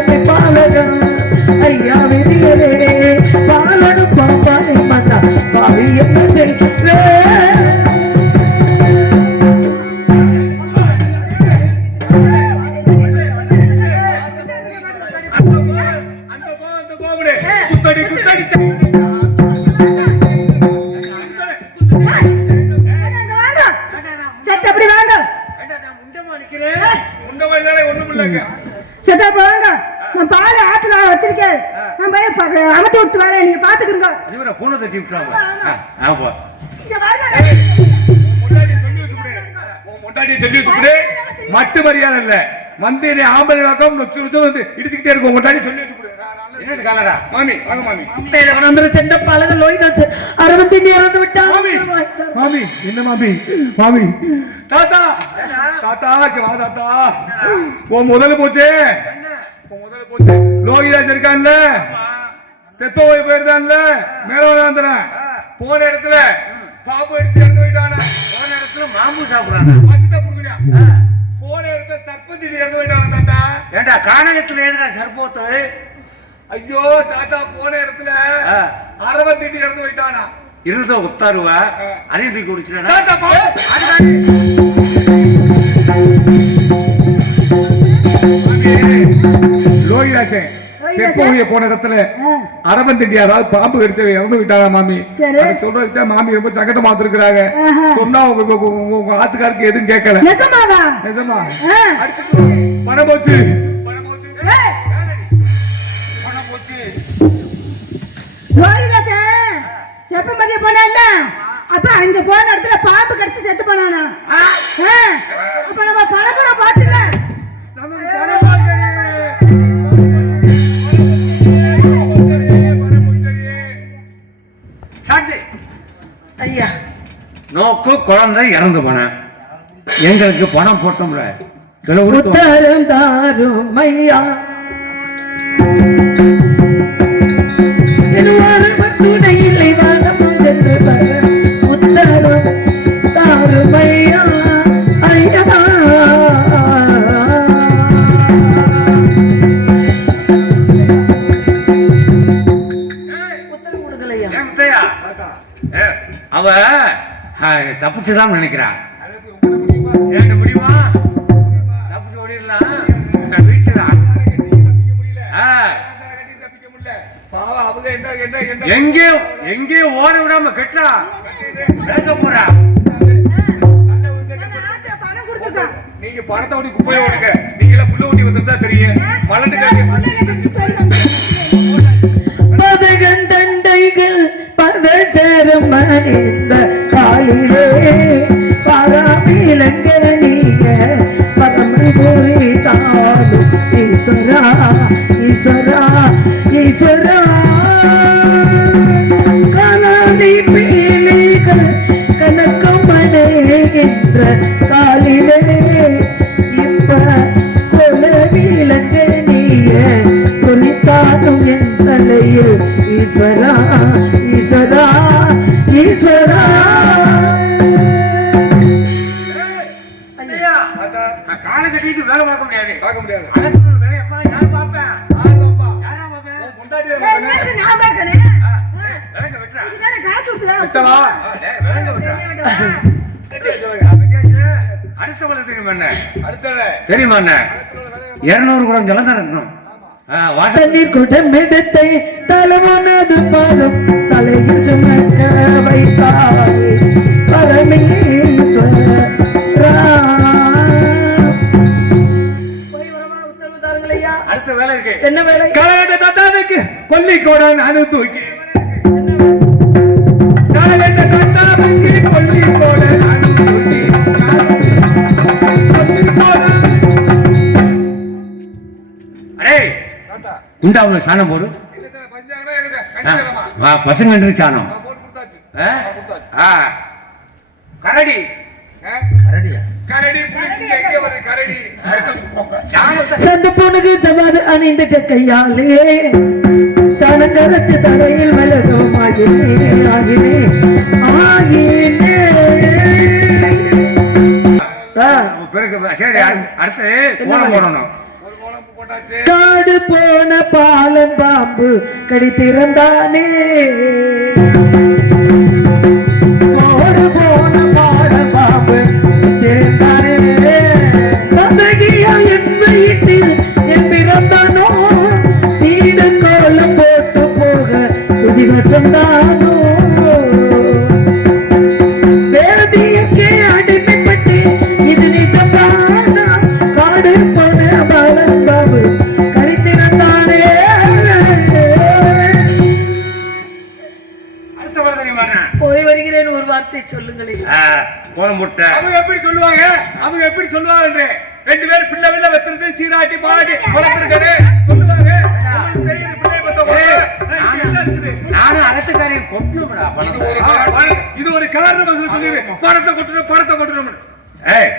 அருமை பாலகன் ஐயா விதியரே பாலனும் பாப்பானை மன்னா பாவி என்ன செய்வே மட்டு மரியாதை இல்ல மந்திரி ஆம்பளை வாக்கம் இடிச்சுக்கிட்டே இருக்கும் முட்டாடி சொல்லி சென்ற பழக நோய்கள் அரவந்தி இறந்து விட்டான் மாமி என்ன மாமி மாமி தாத்தா தாத்தா வா தாத்தா உன் முதல்ல போச்சு லோகிராஜ் இருக்கான்ல தெப்ப போய் போயிருந்தான்ல மேலோதாந்திரன் போன இடத்துல பாம்பு எடுத்து இறந்து போயிட்டான போன இடத்துல மாம்பு சாப்பிடுறான் போன இடத்துல சர்பந்தி இறந்து போயிட்டான தாத்தா ஏண்டா கானகத்துல ஏதுடா சர்போத்து ஐயோ தாத்தா போன இடத்துல அரவந்திட்டு இறந்து போயிட்டானா இருந்த உத்தாருவா அதையும் தூக்கி குடிச்சிடா லோகிராஜன் போன இடத்துல அரவந்தி அதாவது பாம்பு கடிச்ச இறந்து விட்டாங்க மாமி சொல்றதுக்கு மாமி ரொம்ப சங்கடம் பார்த்துருக்காங்க சொன்னா உங்க ஆத்துக்காருக்கு எதுவும் கேட்கல நிஜமா பணம் போச்சு செப்ப மதிய போனால அப்ப அங்க போன இடத்துல பாம்பு கடிச்சு செத்து போனானா அப்ப நம்ம பணம் பாத்துல ஐயா நோக்கு குழந்தை இறந்து போன எங்களுக்கு பணம் போட்டோம்ல உத்தரம் தாரும் ஐயா துணை இல்லை வாழம் உத்தரம் தாரும் ஐயா ஐயா அவ தப்பிச்சுதான் நினைக்கிறான் முடியுமா தப்பிச்சு ஓடிடலாம் வீட்டுதான் எங்கேயும் ஓட விடாம கெட்டா போறா நீங்க பணத்தை ஓடி குப்பையை ஓடுங்க நீங்க புள்ள ஊட்டி வந்தா தெரியும் பதகண்டண்டைகள் பதச்சரம் மனித காலிலே பராமிலங்க நீங்க பரமை பூரி தாடு ஈஸ்வரா ஈஸ்வரா ஈஸ்வரா கனாதி பீலிகள் கனக்கம் அடைகின்ற காலிலே இப்ப கொலவிலங்க நீங்க குறித்தாலும் என் தலையில் ஈஸ்வரா ஈஸ்வரா ஈஸ்வரா காலை கட்டிட்டு வேலை பார்க்க முடியாது தெரியுமா 200 குடம் ஜலம் தான் இருக்கணும் வாசநீர் குடம் எடுத்தை தலைவனது பாதம் தலையில் சுமக்க வைத்தாரே பரமேஸ்வரா அடுத்த வேலை இருக்கு என்ன வேலை காலகட்ட தாத்தாவுக்கு கொல்லிக்கோடன் அணு தூக்கி காலகட்ட தாத்தாவுக்கு கொல்லிக்கோடன் அணு தூக்கி உண்டாவுல சாணம் போடு பசங்க சாணம் கரடி சந்த பொண்ணுக்கு சவாது அணிந்துட்ட கையாலே சாணம் கரைச்சு தரையில் மலரும் ஆகினே ஆகினே ஆகினே. சரி அடுத்து கோலம் போடணும். காடு போன பாலன் பாம்பு கடித்திருந்தானே காடு போன பாலன் பாம்பு கடித்திருந்தானே கதகியா என் வயிற்றில் என் பிறந்தானோ நீடு கோலம் போட்டு போக குதிவசந்தானோ வேதியக்கே அடிமைப்பட்டு இது நிஜம்தானா காடு போன பாலன் பாம்பு கடித்திருந்தானே அடுத்த வர தெரியுமா போய் வருகிறேன் ஒரு வார்த்தை சொல்லுங்களேன் கோலம் போட்ட அவங்க எப்படி சொல்லுவாங்க ரெண்டு பேரும் பிள்ளை பிள்ளை வெத்துறது சீராட்டி பாடி வளர்த்துருக்காரு சொல்லுவாங்க நானும் அகத்துக்காரையும் கொட்டணும்டா இது ஒரு காரணம் சொல்லுது படத்தை கொட்டணும் ஏய்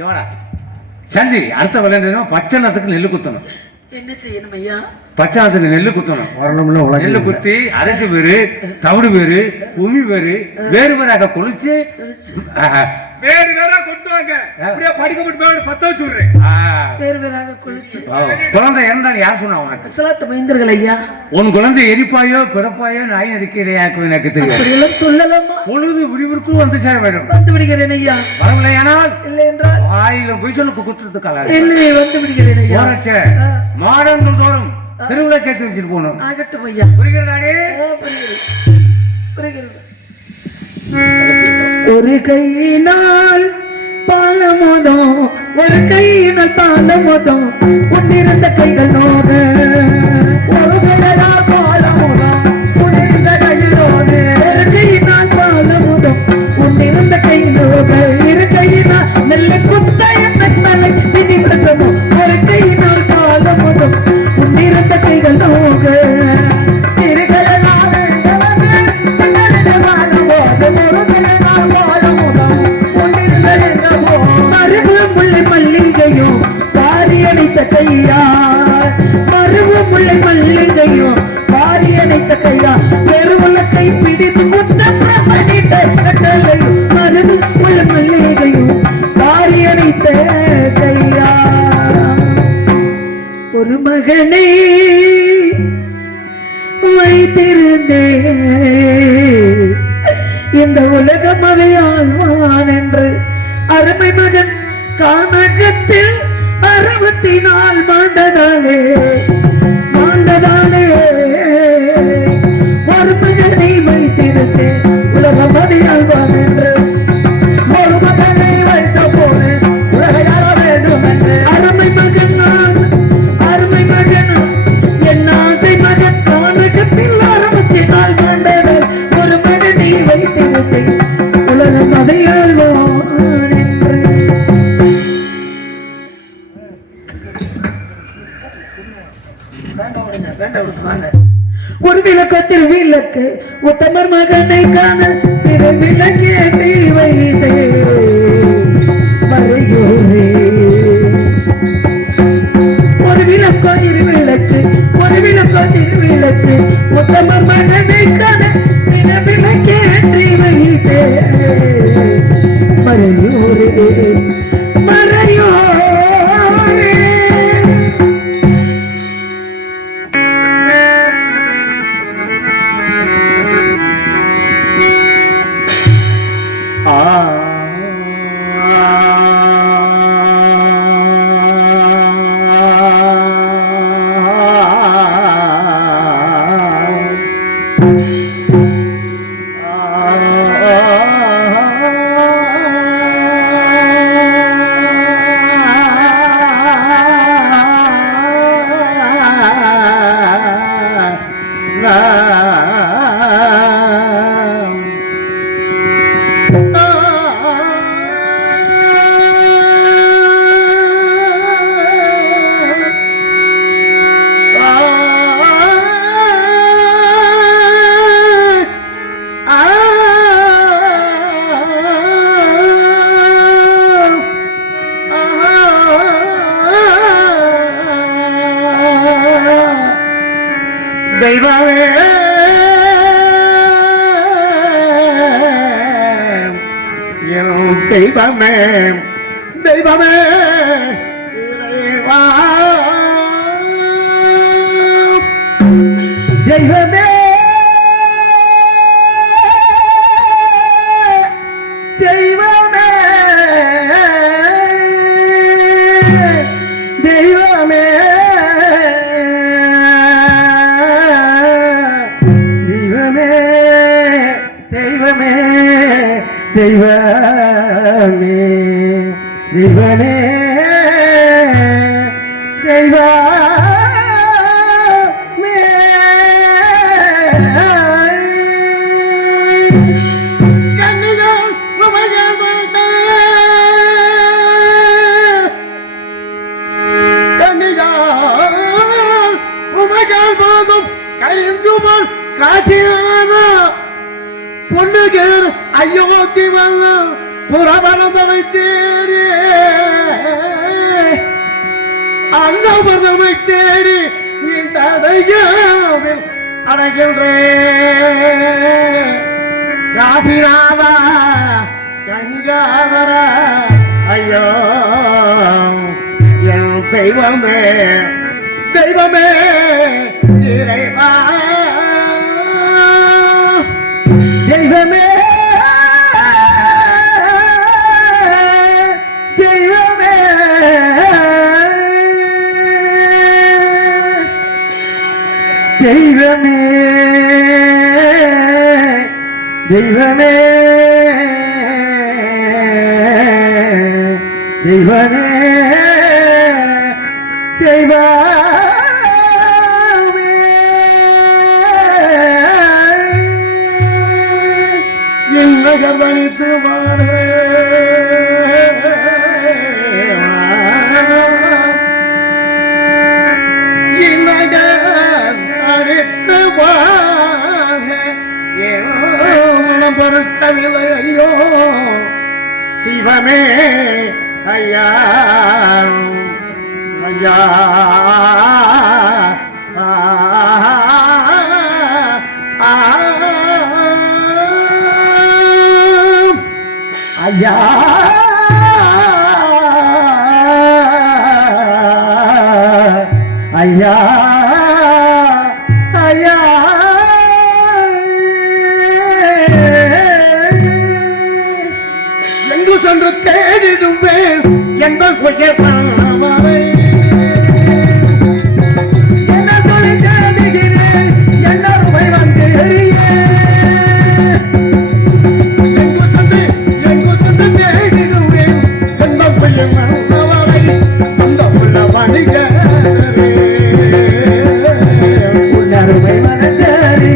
எவடா சந்தி அடுத்த விளையாண்டு பச்சனத்துக்கு நெல்லு குத்தணும் என்ன செய்யணும் ஐயா பச்சனத்துக்கு நெல்லு குத்தணும் வரணும்ல நெல்லு குத்தி அரிசி வேறு தவிடு வேறு உமி வேறு வேறு வேறாக கொளிச்சு வேறு வேற கொட்டுவாங்க அப்படியே படிக்கப்பட்டு போய் 10 வச்சு விடுறேன் வேறு வேறாக குளிச்சு குழந்தை இருந்தாலும் யார் சொன்னா உனக்கு அசலாத்து மைந்தர்கள் ஐயா உன் குழந்தை எரிப்பாயோ பிறப்பாயோ நாய் நடிக்கிறையாக்கும் எனக்கு தெரியாது சொல்லலாமா பொழுது விடிவிற்குள் வந்து சேர வேண்டும் வந்து விடுகிறேன் ஐயா வரவில்லையானால் இல்லை என்றால் ஆயிரம் பொய்சலுக்கு குத்துறதுக்காக இல்லை வந்து விடுகிறேன் ஐயா மாடங்கள் தோறும் திருவிழா கேட்டு வச்சுட்டு போகணும் ஆகட்டும் ஐயா புரிகிறதானே புரிகிறது ஒரு கையினால் பாலமோதம் ஒரு கையினால் பாலமோதம் உன்னிருந்த கைகள் நோக ஒரு கையினால் பாலமோதம் உன்னிருந்த கைகள் நோக ஒரு கையினால் பாலமோதம் உன்னிருந்த கை நோக இரு கையினால் மெல்ல குத்த என்ற தலை விதி பிரசமம் ஒரு கையினால் பாலமோதம் உன்னிருந்த கைகள் நோக மருவு முல்லை மல்லிகையும் வாரி அணைத்த கையா பெருவுள்ள கை பிடித்து குத்த கட்டளையும் மருவு முல்லை மல்லிகையும் வாரி அணைத்த கையா ஒரு மகனை வைத்திருந்தே இந்த உலகம் அவையாழ்வான் என்று அருமை மகன் கானகத்தில் 64 மாண்டதாலே ஒரு மகனை வைத்திருந்தே உலகம் அவையாழ்வான் என்று ஒரு மகனை வைத்த போது உலகையாள வேண்டும் என்று அருமை மகன் என் ஆசை மகன் கானகத்தில் 64 மாண்டதால் ஒரு மகனை வைத்திருந்தே உலகம் அவையாழ்வான் ஒரு விளக்கத்தில் விளக்கு உத்தமர் மகனை காண திரு விளக்கேற்றி வைத்தே மறையோரே ஒரு விளக்கோ திருவிளக்கு உத்தமர் மகனை காண திரு விளக்கேற்றி வைத்தே மறையோரே தெய்வமே என் தெய்வமே தெய்வமே இறைவா தெய்வமே தெய்வமே தெய்வமே தெய்வமே தெய்வமே தெய்வமே தெய்வமே பொண்ணுகள் அயோத்தி வல்லம் புறவனதனை தேடி அன்னவர்தமை தேடி இந்த அடையாவில் அடைகின்றேன் காசிநாதா கங்காதர ஐயோ என் தெய்வமே தெய்வமே இறைவா தெய்வமே தெய்வமே தெய்வமே தெய்வமே தெய்வமே தெய்வமே கவனித்து அடித்து பொருட்கவில்லை ஐயோ சிவமே ஐயா ஐயா ஐயா ஐயா ஐயா எங்கு சென்று தேடிடுவேன் எங்கள் உயர்வரை என்ன சொல்லி தேடுகிறேன் என்ன ரூபாய் வந்து உன்னருமை மனசரி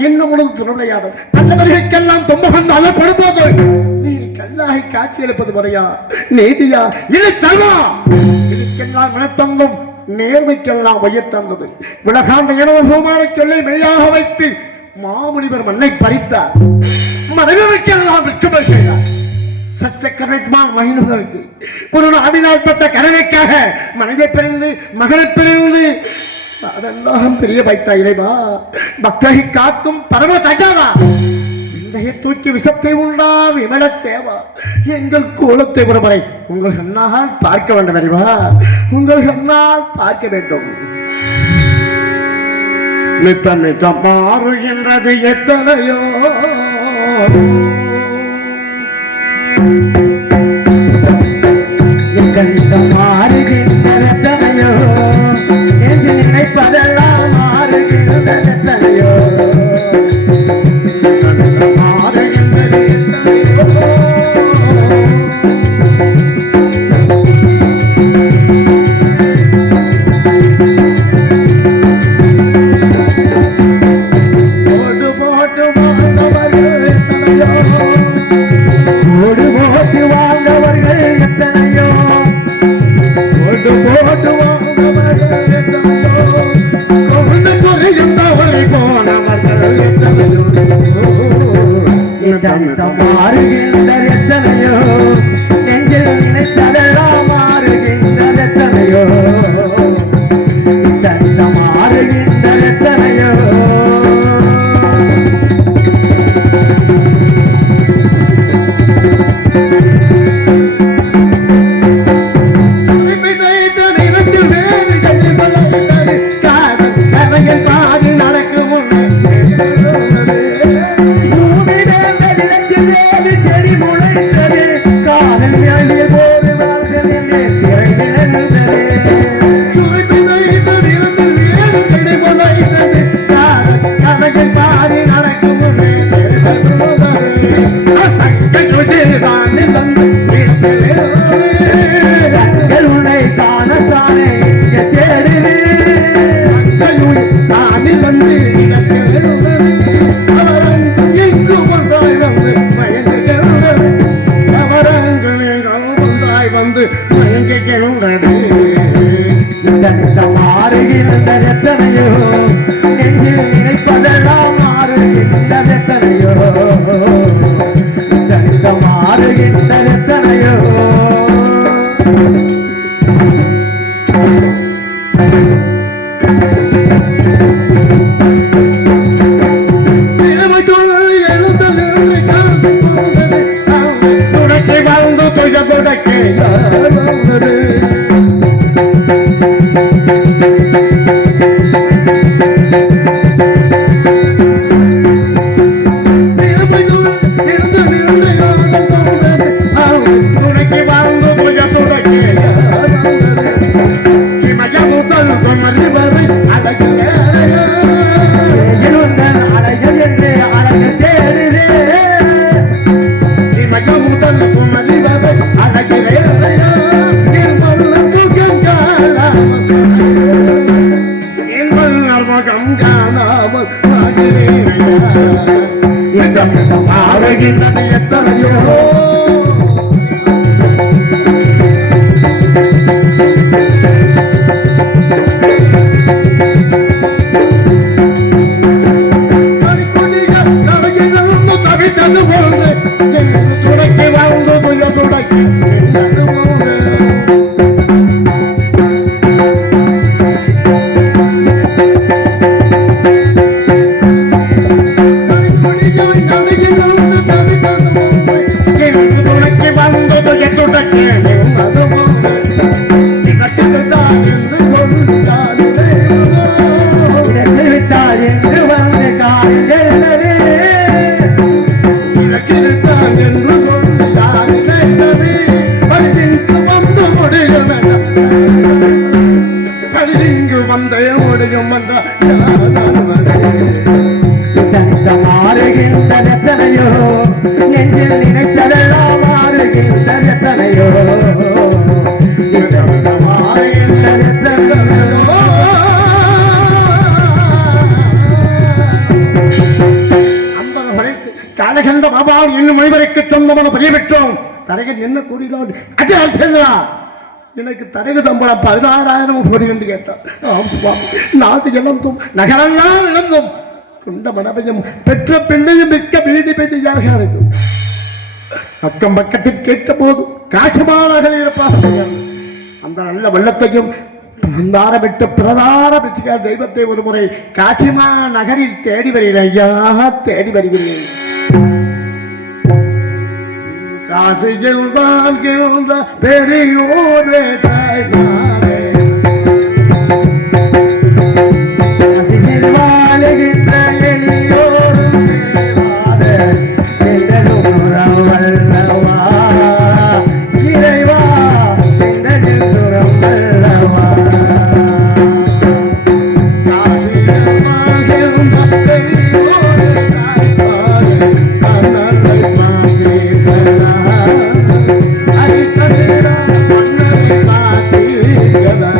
இன்னும் முழுவதும் திருவிளையாடும் நல்லவர்களுக்கெல்லாம் துன்பம் அல்லப்படும்போது நீ கல்லாகி காட்சியளிப்பது முறையா நீதியா இல்லை தருவா இதுக்கெல்லாம் வினத்தங்கும் நேர்மைக்கெல்லாம் உயர் தந்தது விலகாண்ட இனவ பூமாவை சொல்லி மெய்யாக வைத்து மாமுனிவர் மண்ணை பறித்தார் மனிதனுக்கெல்லாம் விற்குமல் செய்தார் சச்சக்கரைத்தான் மகிழ்ந்ததற்கு ஒரு நாடினால்பட்ட கனவைக்காக மனைவி பிரிந்து மகளை பிரிந்து அதெல்லாம் பெரிய வைத்த இறைவா பக்தரை காக்கும் பரம தஜாவா விந்தையை தூக்கி விஷத்தை உண்டா விமல தேவா எங்கள் கோலத்தை ஒருவரை உங்கள் கண்ணால் பார்க்க வேண்டும் அறிவா உங்கள் கண்ணால் பார்க்க வேண்டும் நித்தம் நித்தம் மாறுகின்றது எத்தனையோ மாறுகின்றனையோ என்று நினைப்பதெல்லாம் மாறுகின்றனையோ மாறுகின்றது மாறுகின்றனையோ நெஞ்சில் நினைத்ததெல்லாம் மாறுகின்றனையோ மாறுகின்றனையோ பாதி நடக்கும் செடி முளைத்தது காதல் மேலே போது செடி முளைத்தது கதைகள் பாதி நடக்கும் உன்னை காணத்தானே தேடுவே நானில் வந்து மாறுகின்றனையோ நெஞ்சில் நினைப்பதெல்லாம் மாறுகின்றனையோ மாறுகின்றனையோ மாறுகின்றது எத்தனையோ தவித்தது போன்று துடைக்கி வாழ்ந்து துய துடைக்கி மாறுகின்றனையோ நெஞ்சில் நினைத்ததெல்லாம் மாறுகின்றனையோ மாறுகின்றனையோ அந்த காலகண்ட பாபா இன்னும் மொழிவரைக்கு சொந்தமான பதிய பெற்றோம். தரகன் என்ன கூறினார்? அது சென்றா எனக்கு தரகு சம்பளம் 16,000 கோடி என்று கேட்டார். ஆம் சுவாமி, நாடு இழந்தும் நகரெல்லாம் இழந்தும் கொண்ட மனபையும் பெற்ற பிள்ளையும் மிக்க வீதி பெதியாக இருக்கும். அக்கம் பக்கத்தில் கேட்ட போது காசுமானாக இருப்பார்கள். அந்த நல்ல வெள்ளத்தையும் விட்டு பிரதான தெய்வத்தை ஒரு முறை காசிமா நகரில் தேடி வருகிறேன் ஐயா, தேடி வருகிறேன். காசியில் வாழ்கின்ற பெரியோரே தாய்மாரே, காசியில் வாழ்கின்ற எளியோரும் தேவாரே, வல்லவா இறைவா துறம் வல்லவா. காசியில் வாழ்கின்ற பெரியோரே தாய்மாரே, அண்ணலை மாற்றீர்களா அரிசந்திரா அண்ணலை மாற்றீர்களா.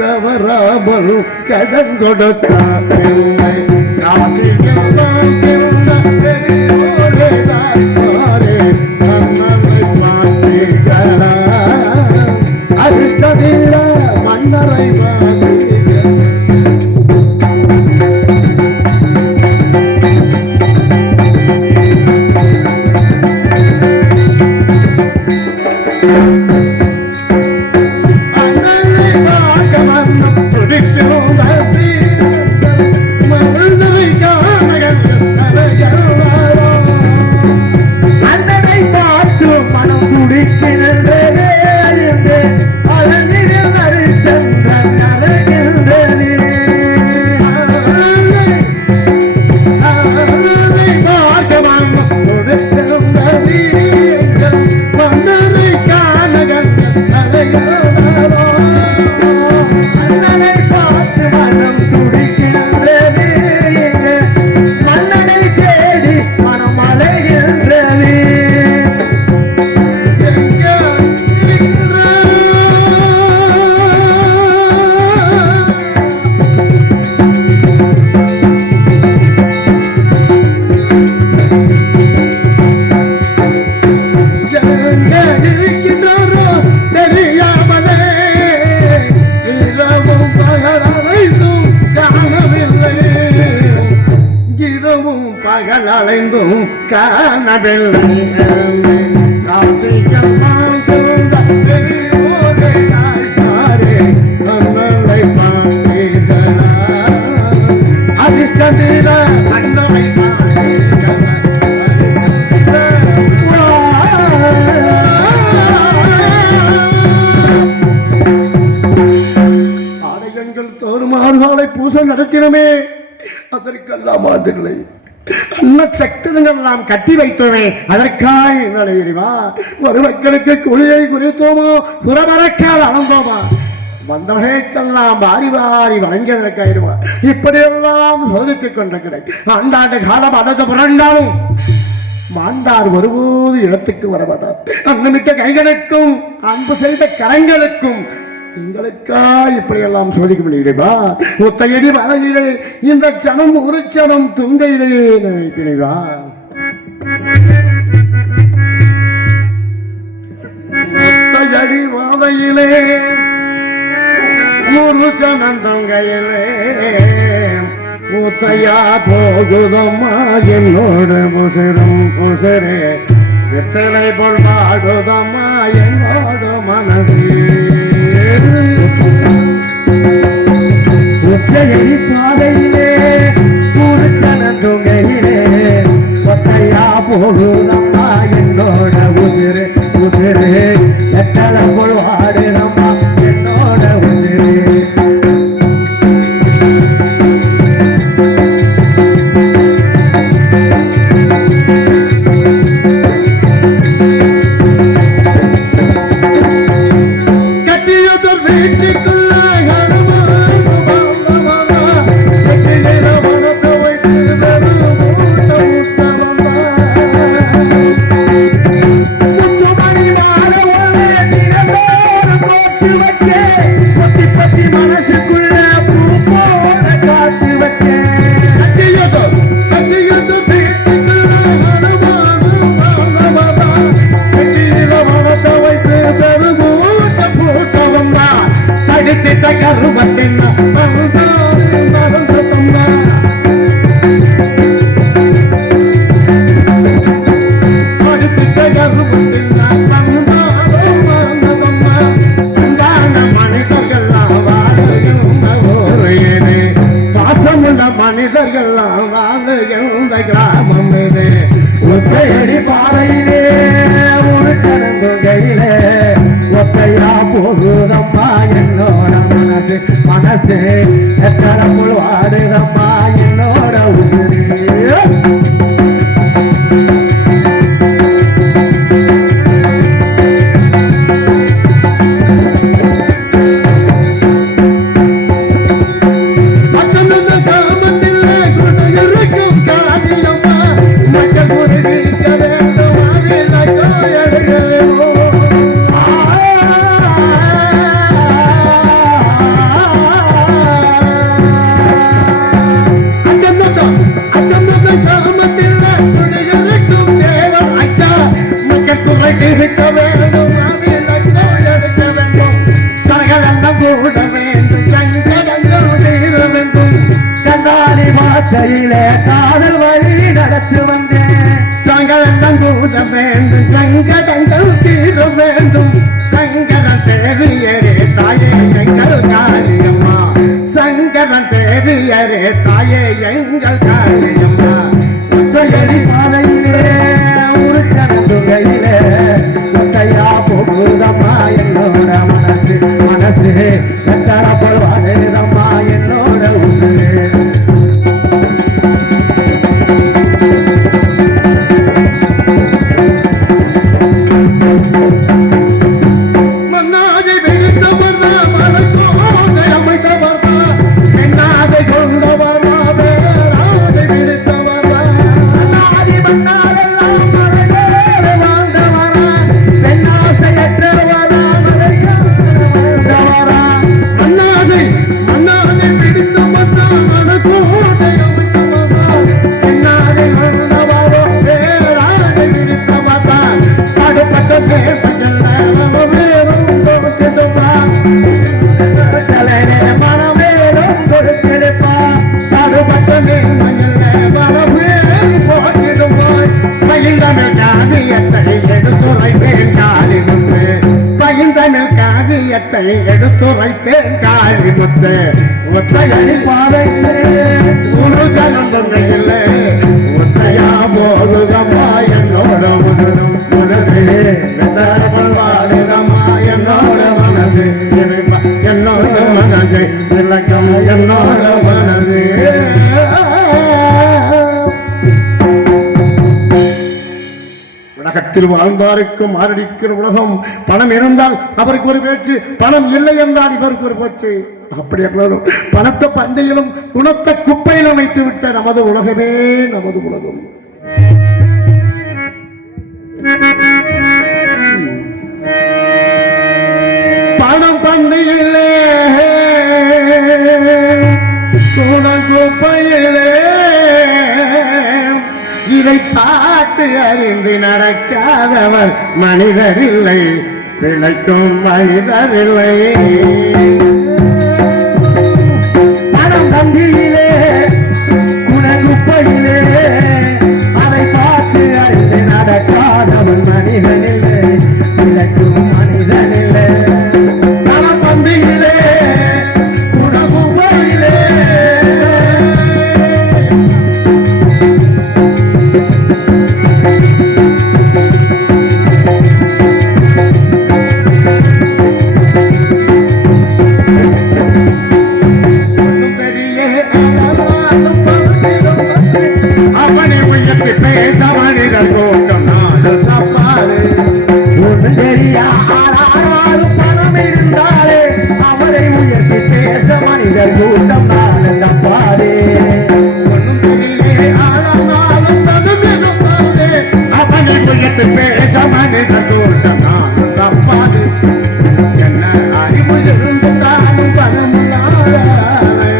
தவறாமல் கடன் கொடுத்தார் அடுத்ததில்ல மன்னரை அலைந்தும் காணவில்லை. அதிர்ஷ்டத்தில அண்ணனை ஆலயங்கள் தோறும் ஆறுகாலை பூசை நடத்தினமே, அதற்கெல்லாம் மாதிரில்லை. நல்ல சக்திகள் நாம் கட்டி வைத்தோமே, அதற்காக என்ன ஒரு மக்களுக்கு குழியை குறித்தோமோ, புறமரக்கால் அளந்தோமா, வந்தவர்களுக்கெல்லாம் வாரி வாரி வழங்கியதற்காயிருவா. இப்படியெல்லாம் சோதித்துக் கொண்டிருக்கிறேன். ஆண்டாண்டு காலம் அடது புரண்டாலும் மாண்டார் ஒருபோது இடத்துக்கு வரமாட்டார். அன்னமிட்ட கைகளுக்கும் அன்பு செய்த கரங்களுக்கும் எங்களுக்கா இப்படியெல்லாம் சோதிக்க முடியுமா? ஒத்தையடி வலையிலே இந்த சனம் ஒரு சனம் துங்கையிலே நினைப்பினைவா? ஒத்தையடி வாதையிலே ஒரு ஜனந்தங்கையிலே ஊத்தையா போகுதம்மா என்னோட புசிரும் புசரே வித்தலை போல் பாடுதம்மா என்னோட மனசே ஒத்தையடி பாதையிலே ஒரு ஜனந்தங்கையிலே ஒத்தையா போகுதம்மா என்னோட உதிரு உதிரு எத்தனை போல் வாடுதம்மா என்னோட உதிரு மனிதர்கள்லாம் வாழ்ந்த கிராமம் இது ஒத்தையடி பாறையிலே ஒரு கருந்துகையிலே ஒத்தையா போகுதம்மா என்னோட மனசு மனசு எத்தனை வாடுதம்மா என்னோட உசிரி காதல் வழி நடத்து வந்தேன் சங்கடம் கூட வேண்டும் சங்கடங்கள் தீர வேண்டும் சங்கடம் தேவியரே தாயே எங்கள் காளியம்மா சங்கடம் தேவியரே தாயே எங்கள் காளியம்மா ஒத்தையடி பாதையிலே ஒரு கருந்துகையிலே ஒத்தையா போகுதம்மா என்னோட மனசு மனசு எத்தனை போல் வாடுதம்மா என்னோட உசுரு எடுத்துரைத்தேன் காளி முத்து ஒத்தையடி பாதையிலே ஒரு ஜனந்தங்கையிலே ஒத்தையா போகுதம்மா என்னோட உணரும் மனசே வாடுதம்மா என்னோட மனசு என்னோட மனசு இலக்கம் என்னோட மனசு உலகத்தில் வாழ்ந்தாருக்கு மாரடிக்கிற உலகம் பணம் இருந்தால் அவருக்கு ஒரு பேச்சு பணம் இல்லை என்றால் இவருக்கு ஒரு பேச்சு அப்படி பணத்தை பந்தையிலும் குணத்தை குப்பையிலும் வைத்து விட்ட நமது உலகமே நமது உலகம் பணம் பந்தையிலே குணம் குப்பையிலே இதை பார்த்து அறிந்து நடக்காதவர் மனிதர் இல்லை பிழைக்கும் மனிதனில்லை. பணம் தந்தியிலே குணங்குப்பையிலே அதை பார்த்து அறிந்து நடக்காதவன் மனிதனில்லை, பிழைக்கும் மனிதனில்லை. பணம் தந்தியிலே குணங்குப்பையிலே அவனை உயர்த்தி பேச மனிதர் கூட்டம் நாடு தப்பாது. ஒன்றும் தெரியாரும் பணம் இருந்தாலே அவரை உயர்த்தி பேச மனிதர் கூட்டம் நாடு தப்பாது. ஒன்றும் தெரியலே ஆனாலும் தனம் இருந்தாலே அவனை உயர்த்தி பேச மனிதர் கூட்டம் நாடு தப்பாது. என்ன அறிவு இருந்தாலும் பணம் இல்லாதாலே,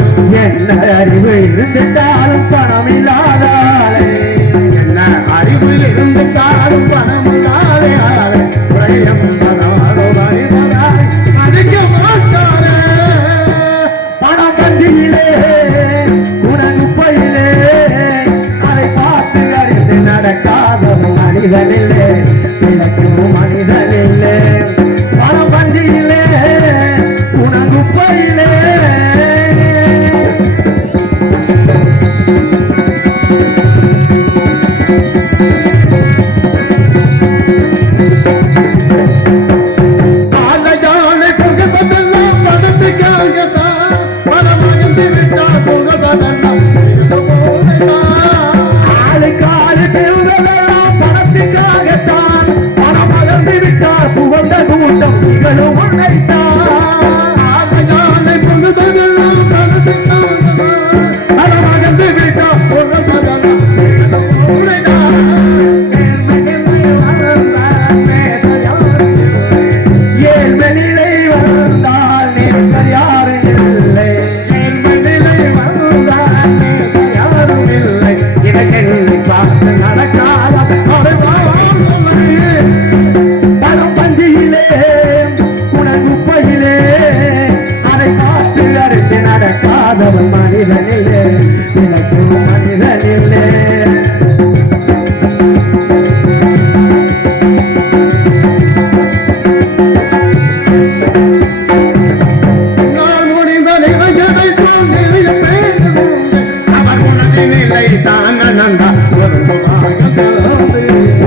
என்ன அறிவு இருந்துட்டாலும் பணம் இல்லாதாலே, என்ன அறிவு இருந்துட்டாலும் பணம் இல்லாதே பழையம் அறிவதாய் மதிக்க மாட்டாரே. பணம் பந்தியிலே குணங்குப்பையிலே அதை பார்த்து அறிந்து நடக்காதவன் மனிதனில்லை, பிழைக்கும் மனிதனில்லை. பணம் பந்தியிலே குணங்குப்பையிலே புகழ்ந்த கூட்டம் நிகழும் ஏழ்மனிலை வந்தால் நேசர் யாரும் இல்லை, ஏழ்மனிலை வந்தால் நேசர் யாரும் இல்லை. இதற்கெண்ணி பார்த்து நடக்காத பணம் பந்தியிலே குணங்குப்பையிலே அதை பார்த்து அறிந்து நடக்காதவன் மனிதனில்லை, பிழைக்கும் மனிதனில்லை. நான் முடிந்த நிலையதை நிறைய பேர் அவர் உணவினில்லை தான் நந்தா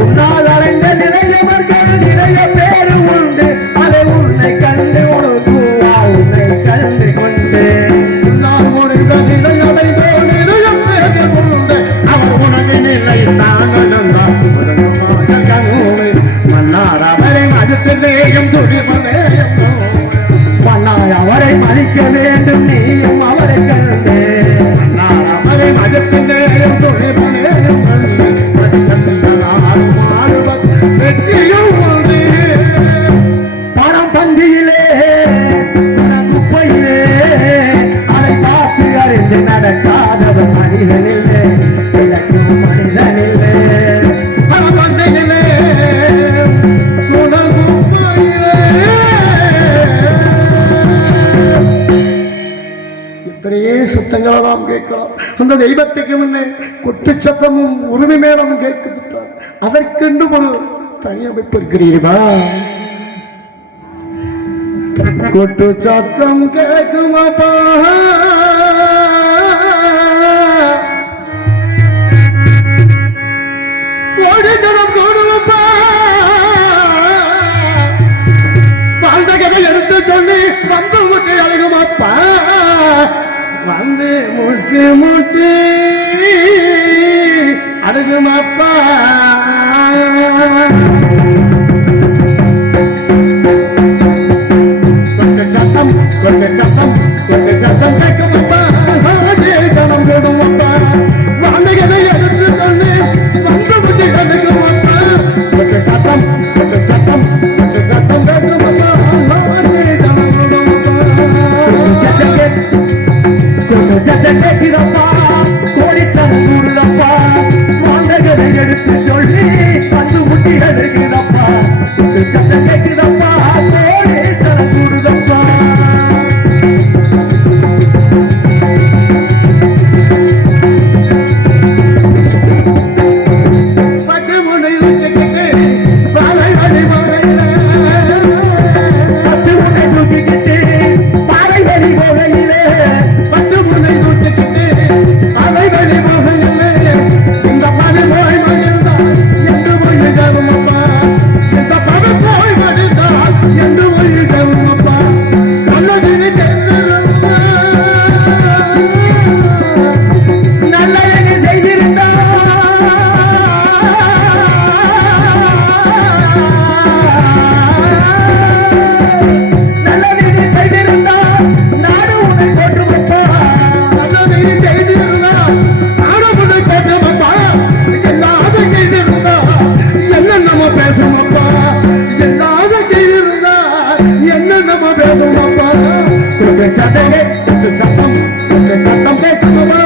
உன்னால் அடைந்த நிலையவர்கள் நிறைய பேர் உண்டு, அதை உன்னை கண்டு உணர்வா உன்னை கண்டு கொண்டு. நான் முடிந்த நிலையடைந்த நிறைய பேர் உண்டு, அவர் உணவினில்லை தான் நந்தா கண்ணுமை. மன்னார் அவரை மதித்தேயும் துடிமேயும் மன்னார் அவரை மதிக்க வேண்டும் நீயும் அவரை கண்டு. மன்னார் அவரை மதித்தேயும் துடிமேயும் பணம் பந்தியிலே குப்பையிலே அதை பார்த்து அறிந்து நடக்காதவன் மனிதனில்லை, பிழைக்கும் மனிதனில்லை. பணம் பந்தியிலே இத்தனையே சத்தங்களை நாம் கேட்கலாம். அந்த தெய்வத்துக்கு முன்னே கொட்டு சத்தமும் உரிமை மேடமும் கேட்கின்றார். அதற்கென்று ஒரு தனி அமைப்பு இருக்கிறீர்களா? கொட்டு சத்தம் கேட்குமாப்பா, ஓடித்தனம் போடுவப்பா, வாழ்ந்த கதை எடுத்து சொல்லி வந்து முட்டி அழகுமாப்பா, வந்து முட்டி முட்டி அழகுமாப்பா. சத்தம் கேட்குமாப்பா, தனம் போடுமாப்பா, வாழ்ந்த கதை எடுத்து சொல்லி வந்து முட்டி அழகுமாப்பா. சத்தம் சத்தம் சத்தம் கேட்குமாப்பா, தனம் போடுமாப்பா. கோடிச்சனம் கூடுதப்பா, வாழ்ந்தகதை எடுத்து சொல்லி பத்து முட்டி எடுக்குதப்பா, சத்தம் கேட்குதப்பா. சதவே சத்தம் சத்தம் கேட்கணுமா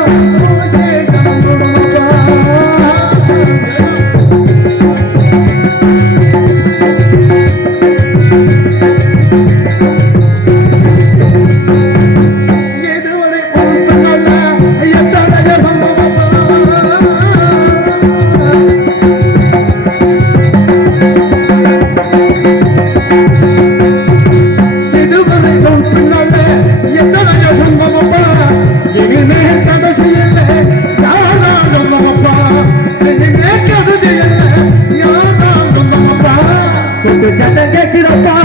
எதுவரை பொறுத்தல்ல எத்தனைய இதுவரை பொறுத்தல்ல எத்தனைய சம்பவப்பா இனிமே கடைசி இல்லை யாரால் சொந்தமப்பா இனிமே கடைசி இல்லை யாரால் சொந்தமப்பா கொண்டு சட்டம் கேட்கிறப்பா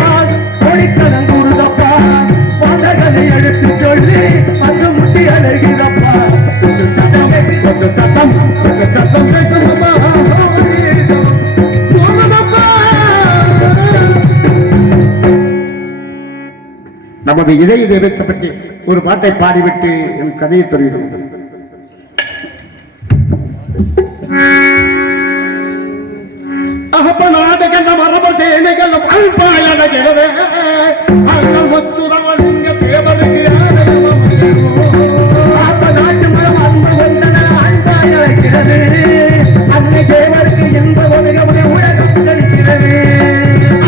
கொடிக்கடன் கூடுதப்பா பதகளை எடுத்து சொல்லி அந்த முட்டி அழகிறப்பா கொஞ்சம் சட்டம் கொஞ்சம் சட்டம் கொஞ்சம் சட்டம் கேட்கணுமா நமது இதய தெய்வத்தை பற்றி ஒரு பாட்டை பாடிவிட்டு என் கதையை தொடர்கிறோம். அகப்ப நாடுகள் மரப சேனைகள் அல்பாயடைகிறது அங்கள் மத்துரவலிங்க தேவருக்கு நாட்டு மரம் அன்பு வந்தன அல்பாயடைகிறது அன்னை தேவருக்கு எந்த உலகமுறை உலகம் கழிக்கிறது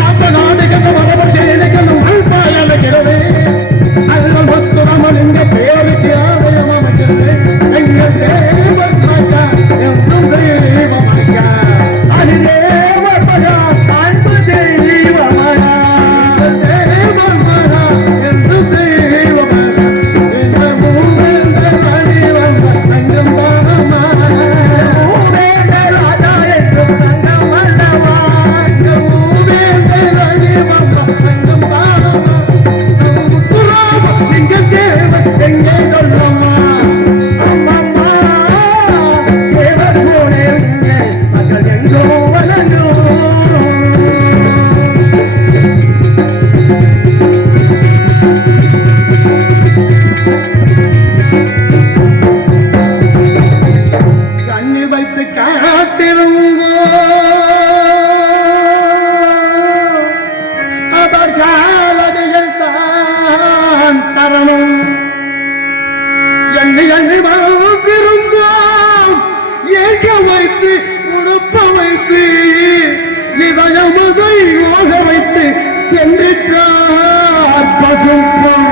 அப்ப நாடுகள் மரப சேனைகள் அல்பாயடைகிறது அங்கள் மத்துரவலிங்க தேவருக்கு ஆலயம் அமைக்கிறது எங்கள் தேவர் மாட்டா எங்கள் தெய்வமாக்கா கண்ணில் வைத்து காத்திருங்கோ அவர் காலடியில் தான் தரணும் எண்ணி எண்ணி வந்திருந்தோம் ஏற்க வைத்து உடுப்ப வைத்து இதயமதை யோக வைத்து சென்றிட்டார் பசுப்பம்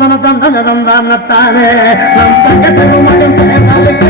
தந்தன தந்தன தந்தானத்தானே நம் தங்கத்திலும் மகன் தேவருக்கு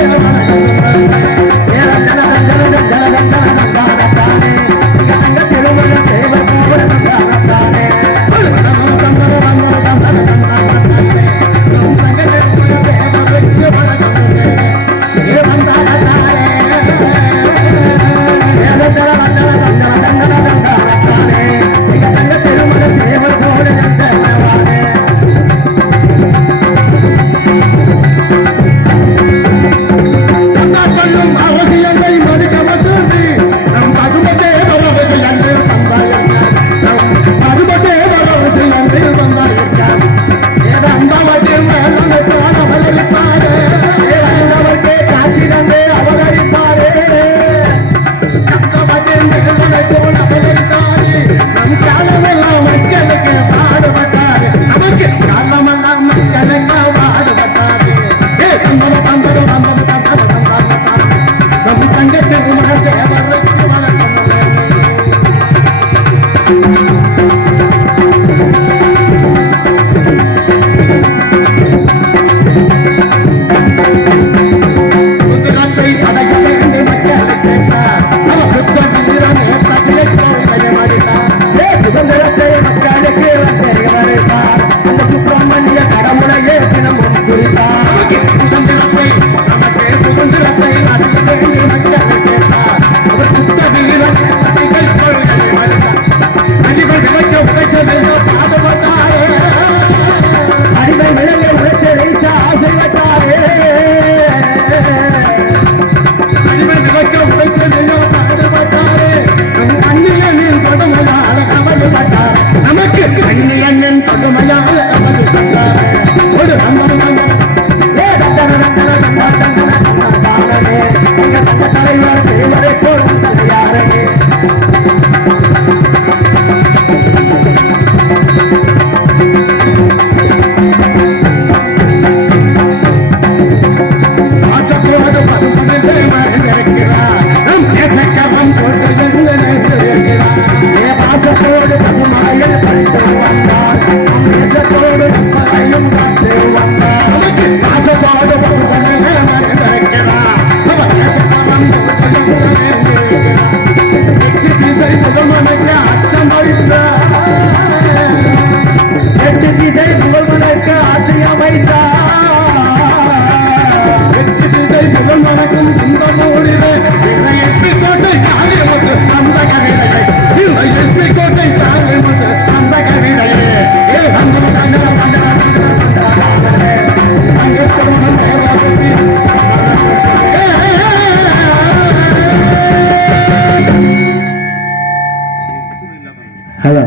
ஹலோ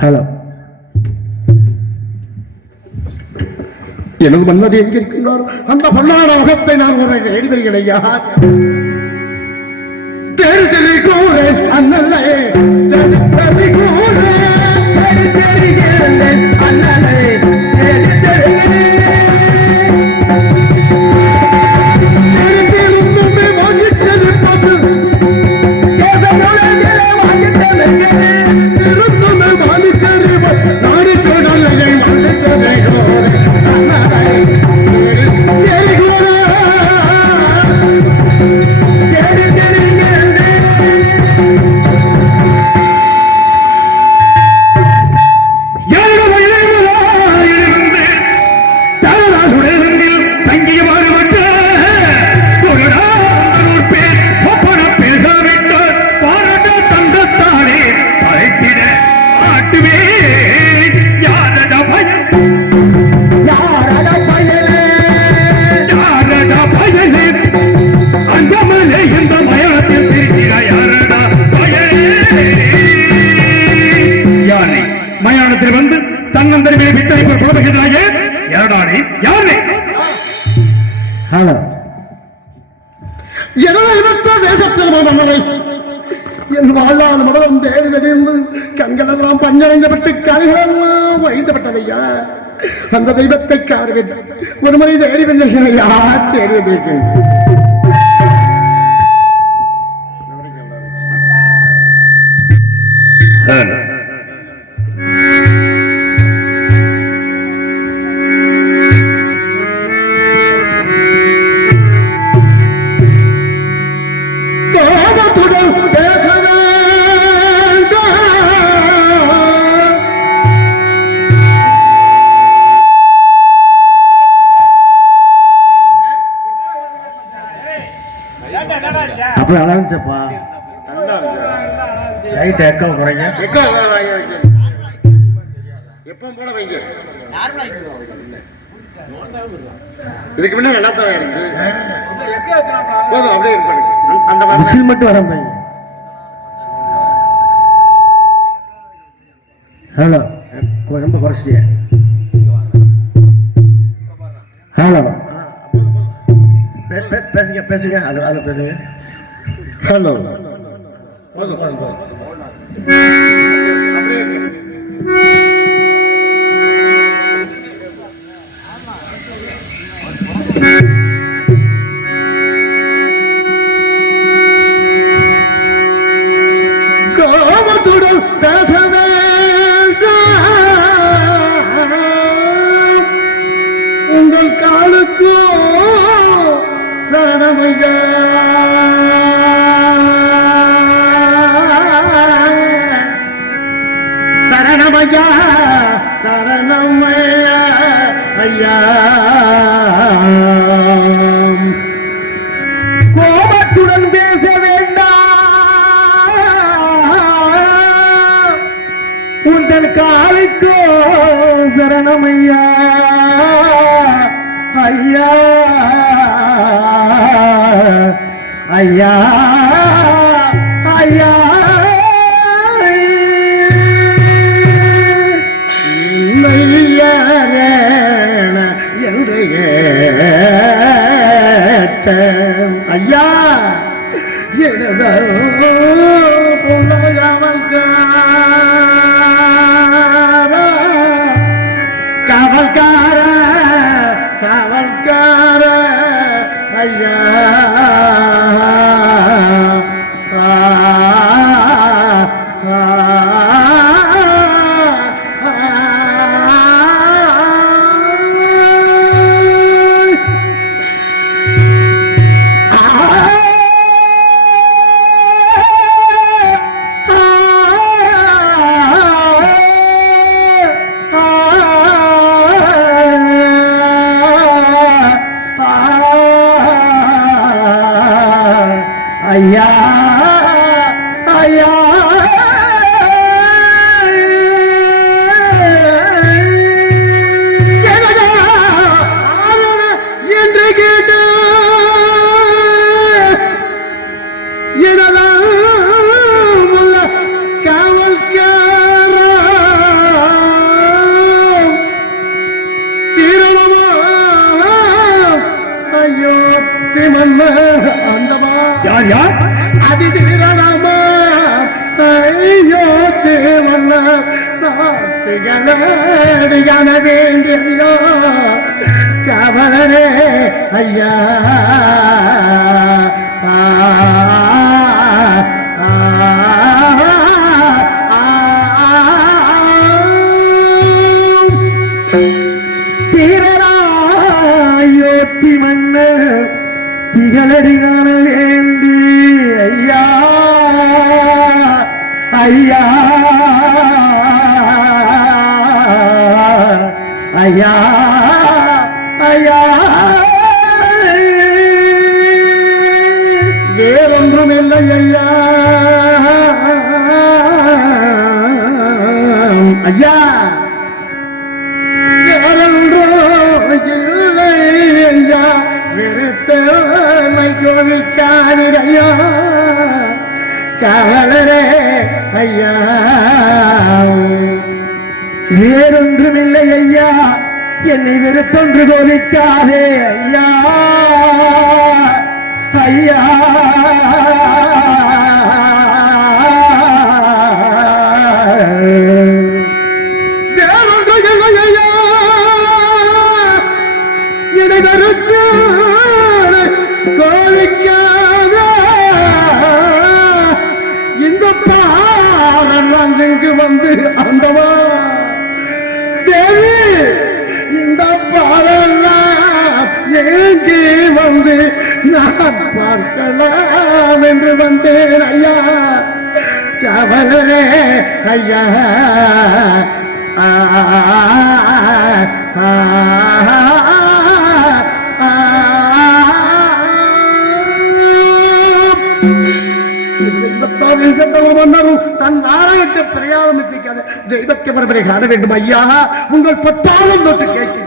ஹலோ எனது மன்னர் எங்க இருக்கின்றார் அந்த பொன்னாட முகத்தை நான் ஒரு எழுதுகிறேன் தேர்தலை கூற அண்ணலே தேர்தலை கூற அண்ணலே மயானத்தில் வந்து தன்னந்தரிமே விட்டனை புலம்புகிறாயே யாரடானே யாரே ஹலோ எனது தேசத்தில் மன்னரை என் வாழ்நாள் முழுவதும் தேடி தெரிந்து கண்களெல்லாம் பஞ்சடைந்துவிட்டு கரைகளெல்லாம் வைத்துவிட்டதையா அந்த தெய்வத்தை காருவேன் ஒரு முறை தேடி வந்தீர்களையா தேடி வந்திருக்கேன் Hello. இருந்துச்சப்பா. நல்லா இருந்துச்சு. லைட் எக்கோ குறைங்க. எக்கோ எப்பவும் போல வைங்க. இதுக்கு முன்ன நல்லா தான் இருந்துச்சு. போதும் அப்படியே இருப்பாங்க. அந்த மாதிரி மட்டும் வர பையன். ஹலோ, ரொம்ப குறைச்சிட்டியா? ஹலோ, பேசுங்க பேசுங்க. ஹலோ பேசுங்க. ஹலோ, போதும் போதும் போதும். கோபத்துடன் பேச உங்கள் காலுக்கோ சரணமையா. சரணமையா சரணமையா ஐயா. கோபத்துடன் பேச வேண்டாம், உங்கள் காலுக்கோ சரணமையா ஐயா ஐயா ஐயா. என்று ஐயா எனதோ காவல்கார காவல்கார ஐயா. ஐயா ஐயா என்று கேட்ட காவல்கார தீரணமா ஐயோ திமன்ன அந்தமா. யார் யார்? அது தீரணமா ஐயோ திமன்ன நாட்டுகள வேண்டியோ கவலரே ஐயா. தீரராயோத்தி மன்ன திகழடி காண வேண்டி ஐயா ஐயா ஐயா ஐயா. வேறொன்றும் இல்லை ஐயா ஐயா. வேறொன்றும் இல்லை ஐயா. வெறுத்தமை கோவிக்காதிரையா கவலரே ஐயா. வேறொன்றுமில்லை ஐயா, என்னை வெறுத்தொன்று கோவிக்காதே ஐயா ஐயா. வேறொன்று ஐயா என்னை வெறுத்து கோவிக்காத இந்த பாரெல்லாம் இங்கு வந்து அந்தவா தேவி. இந்த பாரெல்லாம் எங்கே வந்து நான் பார்க்கலாம் என்று வந்தேன் ஐயா கவலரே ஐயா. வந்தரும் தன் நாராயணத்தை பிரயாணமிக்காத தெய்வத்தை வரவரை காண வேண்டும் ஐயா. உங்கள் பட்டாளம் தொட்டு கேட்கிறேன்.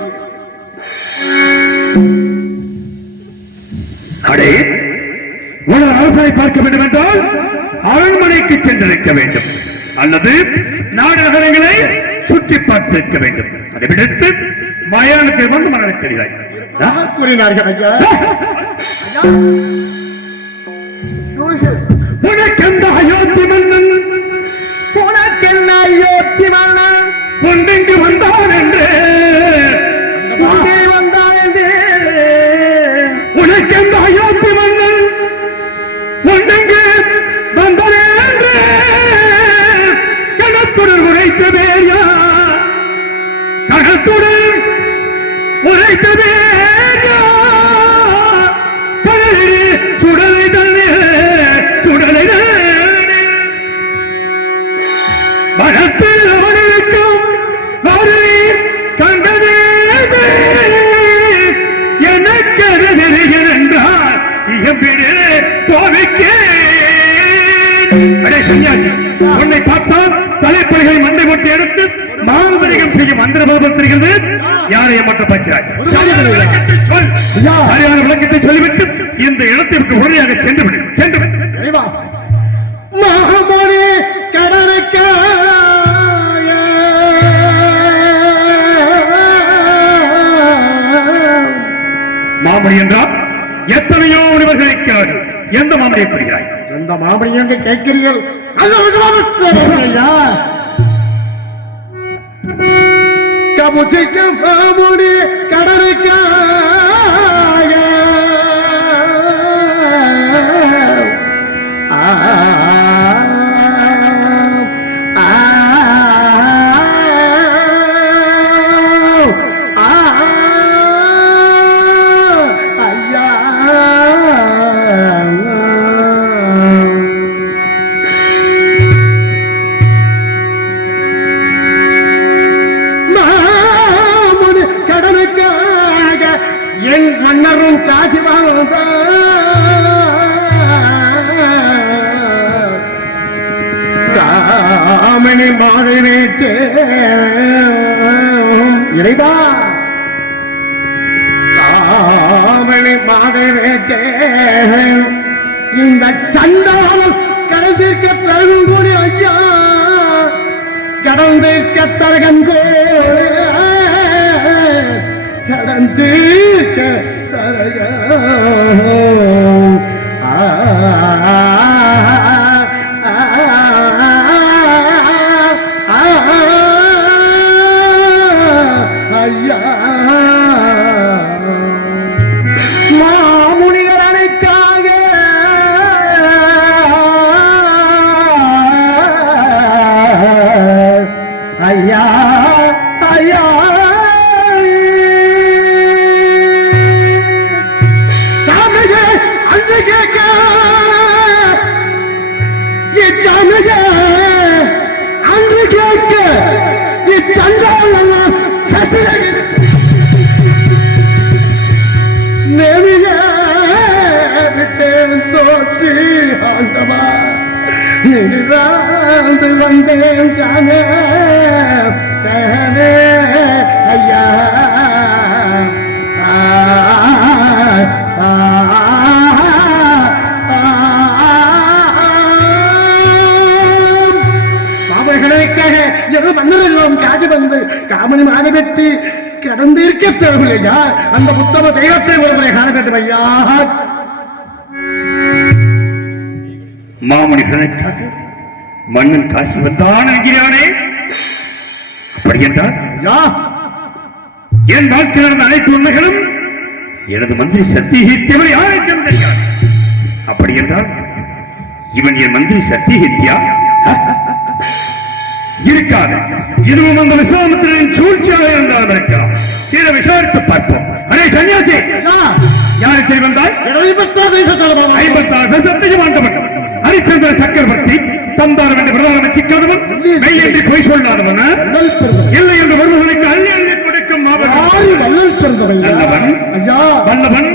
அடே, ஒரு அரசனை பார்க்க வேண்டும் என்றால் அரண்மனைக்கு சென்றிருக்க வேண்டும், அல்லது நாடு நகரங்களை சுற்றி பார்த்திருக்க வேண்டும். அதை விடுத்து மயானத்தில் வந்து மரண தெரிவாய் கூறினார்கள் ஐயா. உனக்கெந்த அயோத்தி மன்னன், உனக்கென்ன அயோத்தி மன்னன் ஒன்றெங்கு வந்தான் என்று வந்தான் என்று உனக்கெந்த அயோத்தி மன்னன் ஒன்றெங்கு வந்தான் என்று கணத்துடன் உரைத்த வேயா, கணத்துடன் உரைத்த வேயா, சுடலை தண்ணே சுடலை மனத்தில் அவனுக்கும் அவரை கண்டதே எனக்கு என்றால் இயம்பிடு கோவிக்கே. அடே சன்னியாசி, உன்னை பார்த்தால் தலைப்படைகளை மண்டை போட்டு எடுத்து மாபரிகம் செய்யும் மந்திர போதம் தெரிகிறது. யாரையும் மட்டும் பார்க்கிறாய்? சரியான விளக்கத்தை சொல்லிவிட்டு இந்த இடத்திற்கு உடனடியாக சென்று விடு. சென்று விடு. மகமொழி கடற்க மாமணி என்றால் எத்தனையோ முனிவர்கள் இருக்கிறார்கள். எந்த மாமணியை பெறுகிறாய்? எந்த மாமணி என்று கேட்கிறீர்கள்? ஐயா, கபுச்சிக்க மாமுடி கடற்க மன்னரும் காட்சி வாழ்ந்த காமணி மாலை வீட்டு இறைவா, காமணி மாலை வீட்டு இந்த சண்டாளம் கடந்திருக்க தருகும் கூடி ஐயா, கடந்திருக்க தரகங்கோ கடந்திருக்க தரக ஐயா, மாமுனிகள் அணைக்காக ஐயா ஐயா அன்று கேட்க அன்று கேட்க இச்சண்டாளெல்லாம் நெறிய விட்டேன் தோற்றி ஆண்டவா, நிறாந்து வந்தேன் தானே ஐயா. அவர்களுக்காக எது மன்னரெல்லாம் காது வந்து காமணி மாலை வெட்டி கடந்திருக்க தேவையா, அந்த புத்தக தெய்வத்தை ஒருவரை காண வேண்டும் ஐயா. மாமணிகளுக்காக மன்னன் காசி வந்தான் என்கிறானே, அப்படி என்றால் என் வாழ்க்கை நடந்த அனைத்து உண்மைகளும் எனது மந்திரி சத்தியஹித்யவை யாருக்கும் தெரியாது. அப்படி என்றால் இவன் என் மந்திரி சத்தியஹித்யா இருக்காது. இதுவும் அந்த விஸ்வாமித்திரனின் சூழ்ச்சியாக இருந்தாலும் இருக்கலாம். இதை விசாரித்து பார்ப்போம். அரே சன்னியாசி, யாரை தெரிய வந்தாய்? 56 சத்தியம் ஆண்டவன் ஹரிச்சந்திர சக்கரவர்த்தி தந்தாரம் என்று பிரதான வச்சிக்காதவன், மெய்யன்றி பொய் சொல்லாதவன், இல்லை என்று ஒருவர்களுக்கு அள்ளி அள்ளி கொடுக்கும் வல்லவன்,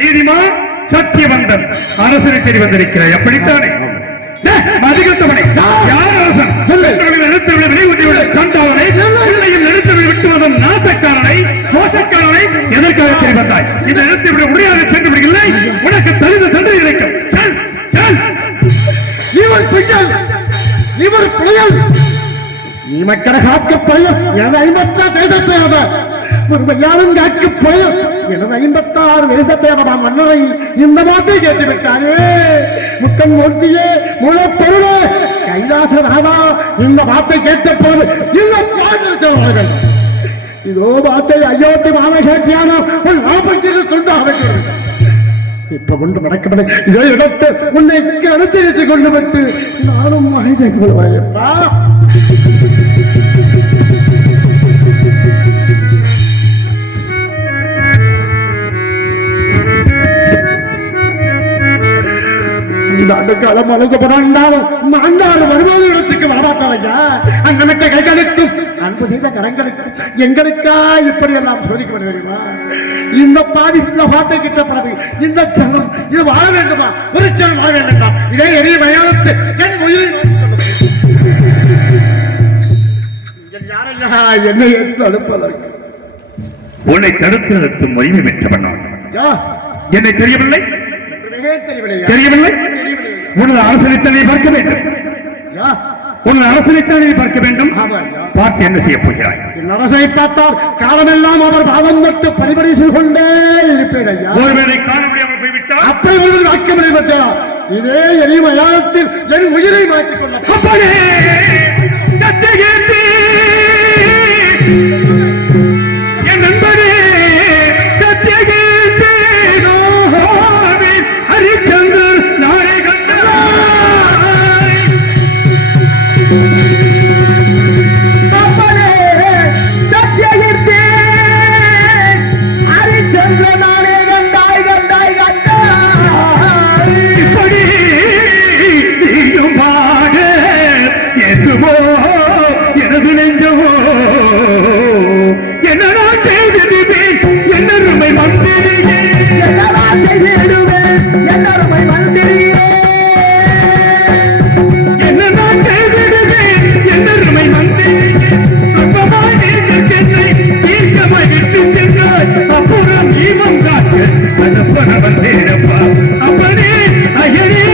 நீதிமான், சத்தியவந்தன் அரசனை தெரிய வந்திருக்கிறாய். அப்படித்தானே? மதிக்கத்தவனை யார் அரசன் நிறுத்தவில்லை விளைவுள்ள சண்டாளனை பிள்ளையும் நிறுத்தவில்லை விட்டுவதும் நாசக்காரனை மோசக்காரனை எதற்காக தெரிவித்தாய் இந்த நிறுத்தி விட முடியாது சென்று விடுகில்லை உனக்கு தகுந்த தண்டனை கிடைக்கும் செல் செல் இவர் பிள்ளல் இவர் பிள்ளைகள் இமக்கட காக்க பயம் எனது 56 தேசத்தை அவர் யாரும் காக்க பயம் எனது 56 தேசத்தை அவர் மன்னரை இந்த வார்த்தை கேட்டுவிட்டாரே முத்தம் மூர்த்தியே முழு பொருளே கைலாசநாதா இந்த வார்த்தை கேட்ட போது இல்லை பாடுகிறார்கள் இதோ வார்த்தை அயோத்தி மாத கேட்டியான ஒரு 40 துண்டு அவர்கள் இப்ப ஒன்று நடக்கப்பட இதை எடுத்து உன்னை அனுசரித்துக் கொண்டு விட்டு நானும் மகிழ்ச்சி கொள்வாயப்பா காலம் மனசப்படாண்டாலும் மாண்டாறு வரும்போது இடத்துக்கு வரமாட்டாரையா அங்கமிட்ட கைகளுக்கும் அன்பு செய்த கரங்களுக்கும் எங்களுக்கா இப்படி எல்லாம் சோதிக்க தெரியுமா இந்த பாதி இந்த வார்த்தை கிட்ட பிறகு இந்த ஜனம் இது வாழ வேண்டுமா ஒரு ஜனம் வாழ வேண்டாம் இதே எரிய மயானத்து என் உயிரை யாரையா என்னை எடுத்து அனுப்பதற்கு உன்னை தடுத்து நிறுத்தும் உரிமை பெற்றவன் என்னை தெரியவில்லை தெரியவில்லை உனது அரசனைத்தனை பார்க்க வேண்டும் உன் அரசனைத்தனை பார்க்க வேண்டும் பார்த்து என்ன செய்ய போகிறாய் என் அரசனை பார்த்தால் காலமெல்லாம் அவர் பாதம் நட்டு பணிபடி செய்து கொண்டே இருப்பேன் ஐயா ஒருவேளை காண முடியாமல் போய்விட்டால் அப்படி ஒரு வாக்கியம் பற்றியா இதே எளிய மயானத்தில் என் உயிரை மாற்றிக் கொள்ள என் நண்பரே சத்தியகீர்த்தி ஹரிச்சந்தர் நாளை கண்டாய் சத்தியகீர்த்தி ஹரிச்சந்திர நாளே கண்டாய் கண்டாய் கண்டாய் இப்படி நீயும் பாட எதுவோ எனது நெஞ்சவோ என்ன நான் செய்திடுவேன் என்னருமை மந்திரியே என்னருமை மந்திரியே என்ன நான் செய்திடுவேன் என்னருமை மந்திரியே அப்பமாய் நீர்க்கென்னை தீர்க்கமாய் விட்டு சென்றாய் அப்புறம் ஜீவம் காக்க அனுப்பன வந்தேனப்பா அப்பனே அயனே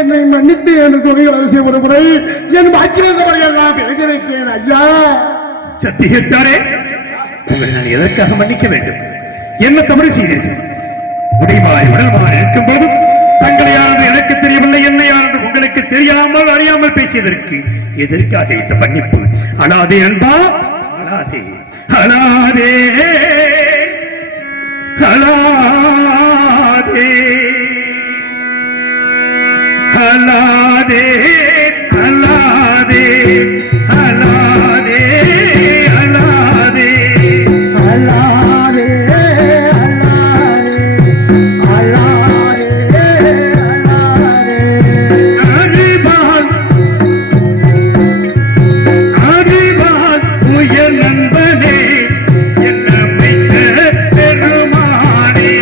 என்னை மன்னித்து எனக்கு ஒரு வரிசை ஒரு முறை என் பாக்கியவர்கள் எல்லாம் பேச வைத்தேன் ஐயா சத்தியத்தாரே உங்களை நான் எதற்காக மன்னிக்க வேண்டும் என்ன தவறு செய்தீர்கள் உடைமாய் உடல்மாய் இருக்கும் போது தங்களை யாரது எனக்கு தெரியவில்லை என்ன யாரது உங்களுக்கு தெரியாமல் அறியாமல் பேசியதற்கு எதற்காக இந்த மன்னிப்பு அழாதே அன்பா அழாதே அழாதே அழாதே அல்லாதே அல்லாதே அல்லாதே அல்லாதே அல்லாதே அல்லாதே அறிவால் அறிவால் உயர் நண்பனே என் அமைச்சர் பெருமானே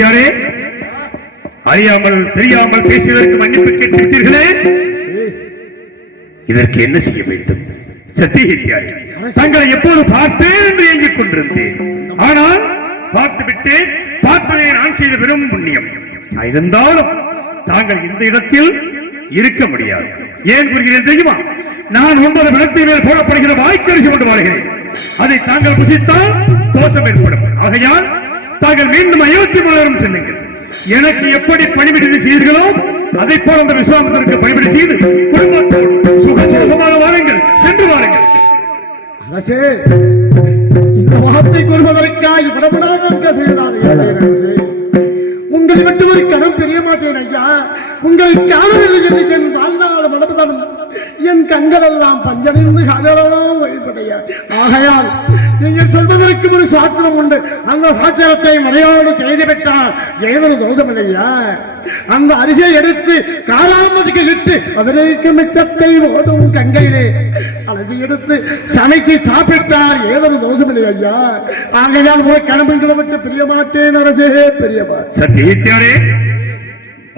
சத்தியத்தியாரே, அறியாமல் தெரியாமல் பேசியதற்கு மன்னிப்பு கேட்டுவிட்டீர்களே, இதற்கு என்ன செய்ய வேண்டும்? சத்தியத்தியாரே, தங்களை எப்போது பார்த்தேன் என்று எண்ணிக் கொண்டிருந்தேன். ஆனால் பார்த்துவிட்டு பார்ப்பதே நான் செய்த பெரும் புண்ணியம். இருந்தாலும் தாங்கள் இந்த இடத்தில் இருக்க முடியாது. ஏன் கூறுகிறேன் தெரியுமா? நான் 9 விளக்கு மேல் போடப்படுகிற வாய்க்கரிசி கொண்டு வாழ்கிறேன். அதை தாங்கள் புசித்தால் தோஷம் ஏற்படும். ஆகையால் தாங்கள் மீண்டும் அயோத்தி மாநகரம் செல்லுங்கள். எனக்கு எப்படி பணிவிடை செய்தீர்களோ அதை போல அந்த விஸ்வாமித்திரருக்கு பணிவிடை செய்து குடும்பத்தோடு சுகசோகமான வாருங்கள், சென்று வாருங்கள். அரசே, இந்த வார்த்தை கூறுவதற்காக உங்களை விட்டு ஒரு கணம் தெரிய மாட்டேன் ஐயா. உங்களை காணவில்லை என்று என் வாழ்நாள் மனப்பதானும் என் கண்கள் எல்லாம் பஞ்சடைந்து காதலாம் வழிபடைய. ஆகையால் நீங்கள் சொல்வதற்கு ஒரு சாத்திரம் உண்டு. அந்த சாத்திரத்தை முறையோடு செய்து பெற்றால் ஏதொரு தோஷமில்லையா? அந்த அரிசியை எடுத்து காலாமதிக்கு இட்டு அதற்கு மிச்சத்தை ஓடும் கங்கையிலே அலசி எடுத்து சமைத்து சாப்பிட்டார் ஏதொரு தோஷமில்லை ஐயா. ஆகையால் ஒரு கணவன்களை விட்டு பிரிய மாட்டேன் அரசே, பிரியமா. சத்தியத்தியாரே,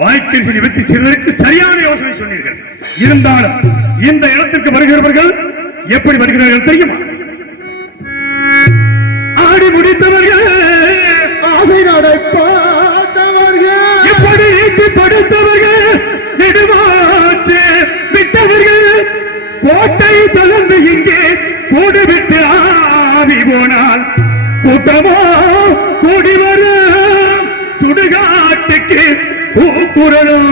வாய்க்கரிசி நிவர்த்தி செய்வதற்கு சரியான யோசனை சொன்னீர்கள். இருந்தாலும் இந்த இடத்திற்கு வருகிறவர்கள் எப்படி வருகிறார்கள் தெரியுமா? ஆடி முடித்தவர்கள், ஆசை நடப்பாட்டவர்கள், எப்படி நீக்கி படுத்தவர்கள், நெடுவாச்சு விட்டவர்கள், கோட்டை தளர்ந்து இங்கே கூடுவிட்டு ஆவி போனால் கூட்டமோ கூடி வரும், சுடுகாட்டுக்கு பூக்குரலும்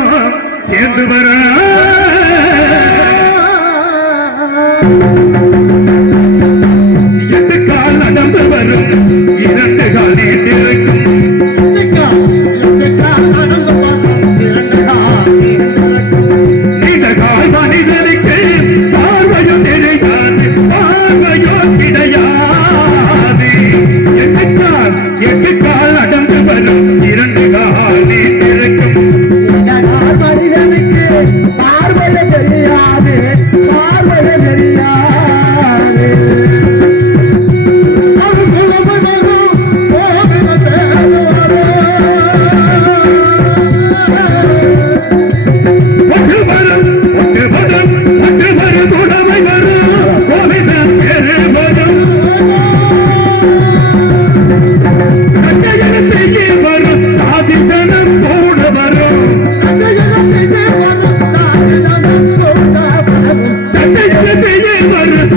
சேர்ந்து வர. எட்டு கால் நடந்து வரும், 2 கால் நீட்டிருக்கும். நீண்ட கால் மனிதனுக்கு பார்வையும் தெரியாது, பார்வையோ கிடையாது. 8 கால் நடந்து வரும், 2 கால் நீட்டிருக்கும். மனிதனுக்கு பார்வையை தெரியாது, பார்வையை தெரியாது. வரும்